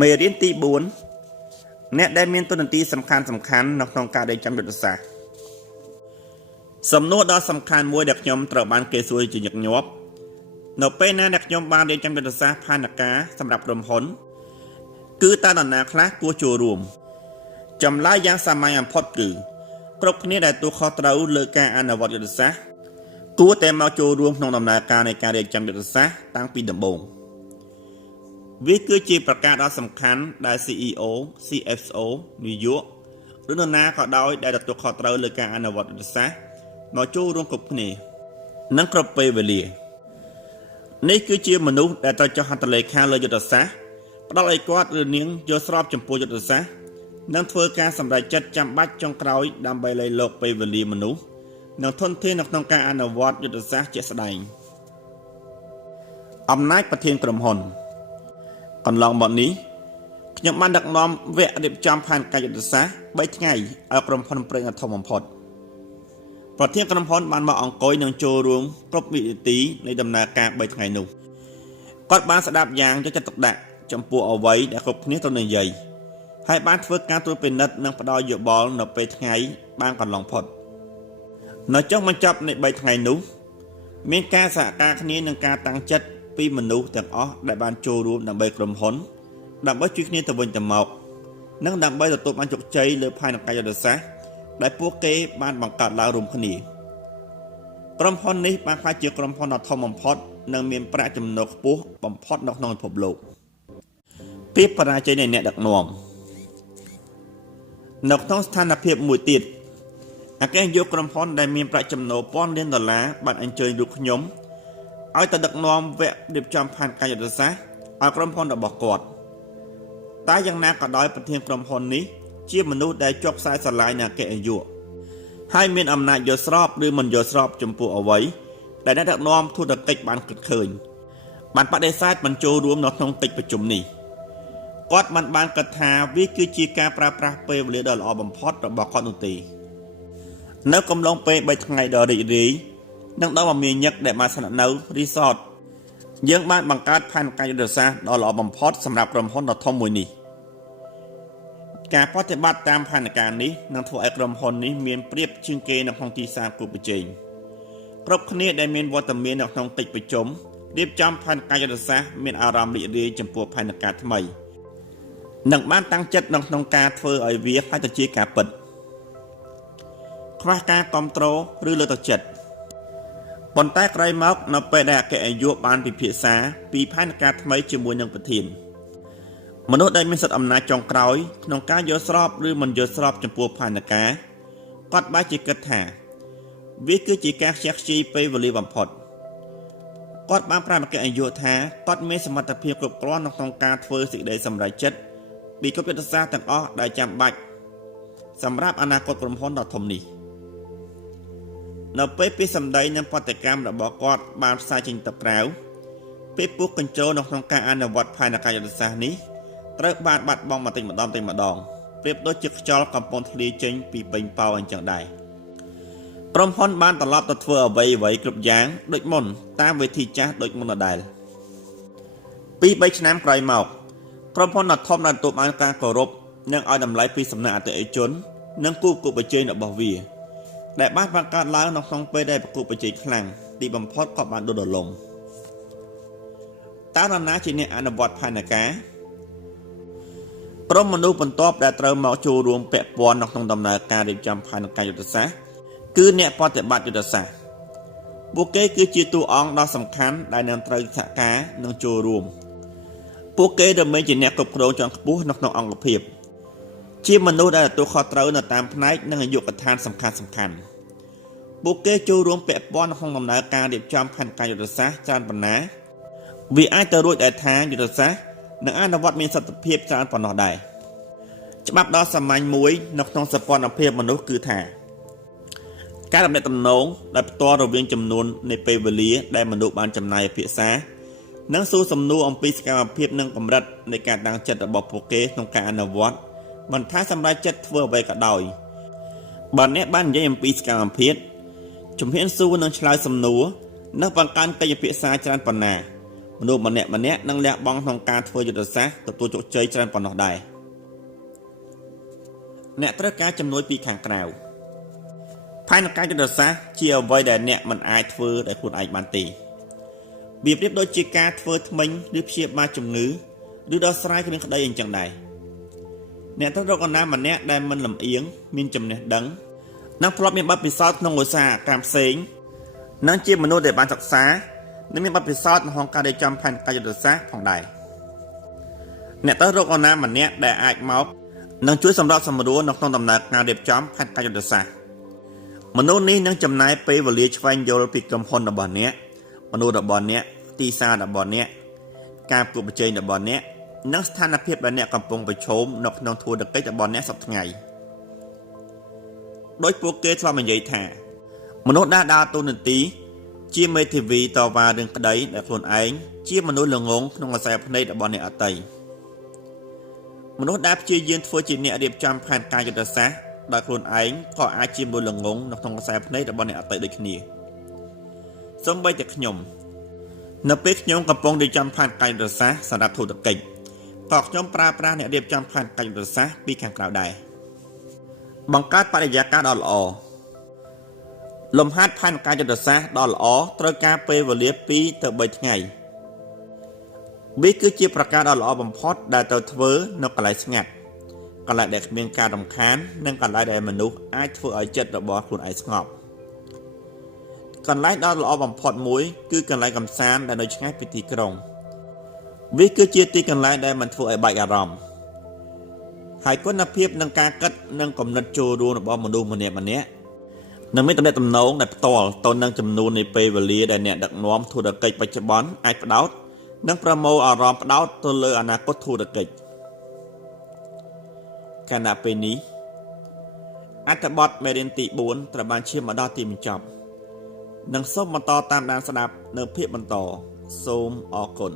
មេរៀនទី4អ្នកដែលមានតួនាទីសំខាន់នៅក្នុងការរៀបចំយុទ្ធសាស្ត្រសំណួរដ៏សំខាន់មួយដែលខ្ញុំត្រូវបានគេសួរជាញឹកញាប់នៅពេលណាដែលខ្ញុំបានរៀបចំយុទ្ធសាស្ត្រផែនការសម្រាប់ក្រុមហ៊ុនគឺតើនរណាខ្លះគួរចូលរួមចម្លើយយ៉ាងសាមញ្ញបំផុតគឺគ្រប់គ្នាដែលទូខុសត្រូវលើការអនុវត្តយុទ្ធសាស្ត្រគួរតែមកចូលរួមក្នុងដំណើរការនៃការរៀបចំយុទ្ធសាស្ត្រតាំងពីដំបូងវាគឺជាប្រការដ៏សំខាន់ដែល CEO, CFO នាយកឬនរណាក៏ដោយដែលទទួលខុសត្រូវលើការអនុវត្តយុទ្ធសាស្ត្រមកចូលរួមគ្រប់គ្នានិងគ្រប់ពេលវេលានេះគឺជាមនុស្សដែលត្រូវចុះហត្ថលេខាលើយុទ្ធសាស្ត្រផ្ដល់ឲ្យគាត់ឬនាងយល់ស្របចំពោះយុទ្ធសាស្ត្រនិងធ្វើការសម្រេចចិត្តចាំបាច់ចុងក្រោយដើម្បីលៃលកពេលវេលាមនុស្សនិងធនធាននៅក្នុងការអនុវត្តយុទ្ធសាស្ត្រជាក់ស្ដែងអំណាចប្រធានក្រុមហ៊ុនកន្លងមកនេះខ្ញុំបានដឹកនាំវគ្គរៀបចំផែនការយុទ្ធសាស្ត្រ3ថ្ងៃឲ្យក្រុមហ៊ុនប្រេងដ៏ធំបំផុតប្រធានក្រុមហ៊ុនបានមកអង្គុយនិងចូលរួមគ្រប់វិនាទីនៃដំណើរការ3ថ្ងៃនោះគាត់បានស្ដាប់យ៉ាងយកចិត្តទុកដាក់ចំពោះអ្វីដែលគ្រប់គ្នាត្រូវនិយាយហើយបានធ្វើការត្រួតពិនិត្យនិងផ្ដល់យោបល់នៅពេលថ្ងៃបានកន្លងផុតនៅចុងបញ្ចប់នៃ3ថ្ងៃនោះមានការសហការគ្នានិងការតាំងចិត្តពីមនុស្សទាំងអស់ដែលបានចូលរួមដើម្បីក្រុមហ៊ុនដើម្បីជួយគ្នាទៅវិញទៅមកនិងដើម្បីទទួលបានជោគជ័យលើផែនការយុទ្ធសាស្ត្រដែលពួកគេបានបង្កើតឡើងរួមគ្នាក្រុមហ៊ុននេះបានក្លាយជាក្រុមហ៊ុនដ៏ធំបំផុតនិងមានប្រាក់ចំណូលខ្ពស់បំផុតនៅក្នុងពិភពលោកពីបរាជ័យនៃអ្នកដឹកនាំនៅក្នុងស្ថានភាពមួយទៀតអគ្គនាយកក្រុមហ៊ុនដែលមានប្រាក់ចំណូល$1,000,000,000បានអញ្ជើញរូបខ្ញុំឲ្យទៅដឹកនាំវគ្គរៀបចំផែនការយុទ្ធសាស្ត្រឲ្យក្រុមហ៊ុនរបស់គាត់តែយ៉ាងណាក៏ដោយប្រធានក្រុមហ៊ុននេះជាមនុស្សដែលជាប់ខ្សែស្រឡាយនឹងអគ្គនាយកហើយមានអំណាចយល់ស្របឬមិនយល់ស្របចំពោះអ្វីដែលអ្នកដឹកនាំធុរកិច្ចបានគិតឃើញបានបដិសេធមិនចូលរួមនៅក្នុងកិច្ចប្រជុំនេះគាត់បានគិតថាវាគឺជាការប្រើប្រាស់ពេលវេលាដ៏ល្អបំផុតរបស់គាត់នោះទេនៅកំឡុងពេល3ថ្ងៃដ៏រីករាយនិងដ៏មមាញឹកដែលបានស្នាក់នៅរីសតយើងបានបង្កើតផែនការយុទ្ធសាស្ត្រដ៏ល្អបំផុតសម្រាប់ក្រុមហ៊ុនដ៏ធំមួយនេះការប្រតិបត្តិតាមផែនការនេះនឹងធ្វើឲ្យក្រុមហ៊ុននេះមានប្រៀបជាងគេនៅក្នុងទីផ្សារគូប្រជែងគ្រប់គ្នាដែលមានវត្តមាននៅក្នុងកិច្ចប្រជុំរៀបចំផែនការយុទ្ធសាស្ត្រមានអារម្មណ៍រីករាយចំពោះផែនការថ្មីនិងបានតាំងចិត្តនៅក្នុងការធ្វើឲ្យវាក្លាយទៅជាការពិតខ្វះការគ្រប់គ្រងឬលើកទឹកចិត្តប៉ុន្តែក្រោយមកនៅពេលដែលអគ្គនាយកបានពិភាក្សាពីផែនការថ្មីជាមួយនឹងប្រធានមនុស្សដែលមានសិទ្ធិអំណាចចុងក្រោយក្នុងការយល់ស្របឬមិនយល់ស្របចំពោះផែនការគាត់បែរជាគិតថាវាគឺជាការខ្ជះខ្ជាយពេលវេលាបំផុតគាត់បានប្រាប់អគ្គនាយកថាគាត់មានសមត្ថភាពគ្រប់គ្រាន់នៅក្នុងការធ្វើសេចក្តីសម្រេចចិត្តពីគ្រប់យុទ្ធសាស្ត្រទាំងអស់ដែលចាំបាច់សម្រាប់អនាគតក្រុមហ៊ុនដ៏ធំនេះនៅពេលពីសម្ដីនិងប្រតិកម្មរបស់គាត់បានផ្សាយចេញទៅក្រៅពេលពួកកញ្ចូលនៅក្នុងការអនុវត្តផែនការយុទ្ធសាស្ត្រនេះត្រូវបានបាត់បង់បន្តិចម្ដងប្រៀបដូចជាខ្យល់កំពុងធ្លាយចេញពីពេញប៉ោអញ្ចឹងដែរក្រុមហ៊ុនបានត្រឡប់ទៅធ្វើអ្វីគ្រប់យ៉ាងដូចមុនតាមវិធីចាស់ដូចមុនដដែលពី3ឆ្នាំក្រោយមកក្រុមហ៊ុនដ៏ធំបានទទួលបានការគោរពនិងឲ្យតម្លៃពីសំណាក់អតិថិជននិងគូប្រជែងរបស់វាដែលបានបង្កើតឡើងនៅក្នុងពេលដែលប្រកួតប្រជែងខ្លាំងទីបំផុតក៏បានដួលរលំតើនរណាជាអ្នកអនុវត្តផែនការក្រុមមនុស្សបន្ទាប់ដែលត្រូវមកចូលរួមពាក់ព័ន្ធនៅក្នុងដំណើរការរៀបចំផែនការយុទ្ធសាស្ត្រគឺអ្នកប្រតិបត្តិយុទ្ធសាស្ត្រពួកគេគឺជាតួអង្គដ៏សំខាន់ដែលនឹងត្រូវសហការនិងចូលរួមពួកគេរមែងជាអ្នកគ្រប់គ្រងជាន់ខ្ពស់នៅក្នុងអង្គភាពជាមនុស្សដែលទទួលខុសត្រូវនៅតាមផ្នែកនិងអាយុកដ្ឋានសំខាន់ពួកគេចូលរួមពាក់ព័ន្ធនៅក្នុងដំណើរការរៀបចំផែនការយុទ្ធសាស្ត្រច្រើនប៉ុណ្ណាវាអាចទៅរួចដែលថាយុទ្ធសាស្ត្រនិងអនុវត្តមានសទ្ធភាពច្រើនប៉ុណ្ណោះដែរច្បាប់ដ៏សាមញ្ញមួយនៅក្នុងសព្វនភាពមនុស្សគឺថាការដំណាក់តំណងដែលផ្ទាល់រវាងចំនួននៃពេលវេលាដែលមនុស្សបានចំណាយពិភាក្សានិងសួរសំណួរអំពីសកម្មភាពនិងកម្រិតនៃការតាំងចិត្តរបស់ពួកគេក្នុងការអនុវត្តមិនថាសម្រាប់ចិត្តធ្វើអ្វីក៏ដោយបើអ្នកបាននិយាយអំពីសកម្មភាពជំហានសួរនិងឆ្លើយសំណួរនិងបង្កើនកិច្ចពិភាក្សាច្រើនប៉ុណ្ណា មនុស្សម្នាក់នឹងលះបង់ក្នុងការធ្វើយុទ្ធសាស្ត្រទទួលជោគជ័យច្រើនប៉ុណ្ណោះដែរអ្នកត្រូវការជំនួយពីខាងក្រៅផែនការយុទ្ធសាស្ត្រជាអ្វីដែលអ្នកមិនអាចធ្វើដោយខ្លួនឯងបានទេវាប្រៀបដូចជាការធ្វើថ្មិញឬព្យាបាលជំងឺឬដោះស្រាយគ្រឿងក្តីអញ្ចឹងដែរអ្នកត្រូវរកអ្នកណាម្នាក់ដែលមិនលំអៀងមានចំណេះដឹងនិងធ្លាប់មានបទពិសោធន៍ក្នុងឧស្សាហកម្មផ្សេងនិងជាមនុស្សដែលបានសិក្សានិងមានបទពិសោធន៍ក្នុងការរៀបចំផែនការយុទ្ធសាស្ត្រផងដែរអ្នកត្រូវរកអ្នកណាម្នាក់ដែលអាចមកនិងជួយសម្របសម្រួលនៅក្នុងដំណើរការរៀបចំផែនការយុទ្ធសាស្ត្រមនុស្សនេះនឹងចំណាយពេលវេលាឆ្វែងយល់ពីក្រុមហ៊ុនរបស់អ្នកមនុស្សរបស់អ្នកទីផ្សាររបស់អ្នកការប្រកួតប្រជែងរបស់អ្នកនិងស្ថានភាពដែលអ្នកកំពុងប្រឈមនៅក្នុងធុរកិច្ចរបស់អ្នកសប្តាហ៍ថ្ងៃដោយពួកគេធ្លាប់និយាយថាមនុស្សដែលដើរតួនាទីជាមេធាវីតវ៉ារឿងក្តីដែលខ្លួនឯងជាមនុស្សល្ងងក្នុងខ្សែភ្នែករបស់អ្នកអតីតមនុស្សដែលព្យាយាមធ្វើជាអ្នករៀបចំផែនការយុទ្ធសាស្ត្រដោយខ្លួនឯងក៏អាចជាមនុស្សល្ងងនៅក្នុងខ្សែភ្នែករបស់អ្នកអតីតដូចគ្នាសូម្បីតែខ្ញុំនៅពេលខ្ញុំកំពុងរៀបចំផែនការយុទ្ធសាស្ត្រសម្រាប់ធុរកិច្ចក៏ខ្ញុំប្រើប្រាស់អ្នករៀបចំផែនការយុទ្ធសាស្ត្រពីខាងក្រៅដែរបង្កើតបរិយាកាសដ៏ល្អលំហាត់ផែនការយុទ្ធសាស្ត្រដ៏ល្អត្រូវការពេលវេលា2ទៅ3ថ្ងៃវាគឺជាប្រការដ៏ល្អបំផុតដែលត្រូវធ្វើនៅកន្លែងស្ងាត់កន្លែងដែលគ្មានការរំខាននិងកន្លែងដែលមនុស្សអាចធ្វើឲ្យចិត្តរបស់ខ្លួនឯងស្ងប់កន្លែងដ៏ល្អបំផុតមួយគឺកន្លែងកម្សាន្តដែលនៅឆ្ងាយពីទីក្រុងវាគឺជាទីកន្លែងដែលមិនធ្វើឲ្យបែកអារម្មណ៍ហើយគុណភាពនឹងការគិតនិងគំនិតចូលរួមរបស់មនុស្សម្នាក់នឹងមានទំនាក់ទំនងដែលផ្ទាល់ទៅនឹងចំនួននៃពេលវេលាដែលអ្នកដឹកនាំធុរកិច្ចបច្ចុប្បន្នអាចផ្ដោតនិងប្រមូលអារម្មណ៍ផ្ដោតទៅលើអនាគតធុរកិច្ចខណៈពេលនេះអត្ថបទមេរៀនទី4ត្រូវបានឈានមកដល់ទីបញ្ចប់និងសូមបន្តតាមដានស្ដាប់នៅភាគបន្តសូមអរគុណ